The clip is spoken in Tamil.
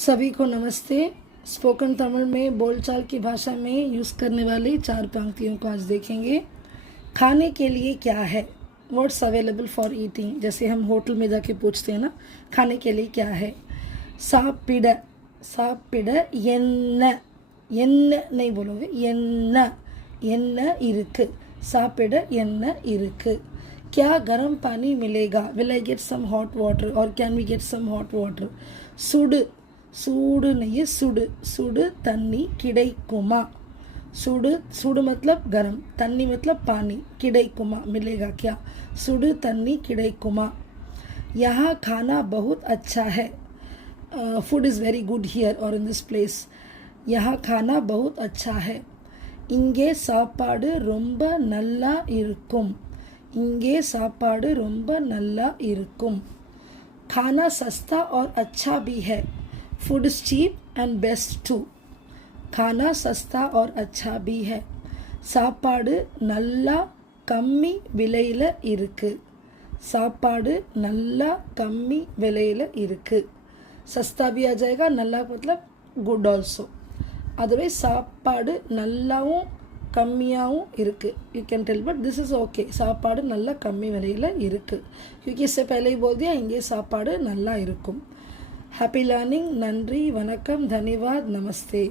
सभी को नमस्ते। स्पोकन तमिल में बोलचाल की भाषा में यूज़ करने वाली 4 पंक्तियों को आज देखेंगे। खाने के लिए क्या है, व्हाट्स अवेलेबल फॉर ईटिंग। जैसे हम होटल में जाके पूछते हैं ना, खाने के लिए क्या है। सापिड, सापिड एन्न, एन्न नहीं बोलोगे, एन्न, एन्न इरुक्कु, सापिड एन्न इरुक्कु। क्या गर्म पानी मिलेगा, will I get some hot water और can we get some hot water. सुड, सूड नहीं है, सुड, सुड तन्नी किडैक्कुमा। सुड, सुड मतलब गर्म, तन्नी मतलब पानी, किडैक्कुमा मिलेगा क्या, सुड तन्नी किडैक्कुमा। यहाँ खाना बहुत अच्छा है, food is very good here और इन दिस प्लेस। यहाँ खाना बहुत अच्छा है। இங்கே சாப்பாடு ரொம்ப நல்லா இருக்கும், இங்கே சாப்பாடு ரொம்ப நல்லா இருக்கும்। खाना सस्ता और अच्छा भी है, food is cheap and best too. खाना सस्ता और अच्छा भी है। சாப்பாடு நல்லா கம்மி விலையில் இருக்கு, சாப்பாடு நல்லா கம்மி விலையில் இருக்கு। सस्ता भी आ जाएगा, नल्ला मतलब गुड ऑल्सो। அதுவே சாப்பாடு நல்லாவும் கம்மியாகவும் இருக்குது, you can tell, but this is okay. சாப்பாடு நல்லா கம்மி விலையில் இருக்குது, क्योंकि इससे पहले ही बोल दिया இங்கே சாப்பாடு நல்லா இருக்கும்। Happy learning. நன்றி, வணக்கம், धन्यवाद, नमस्ते।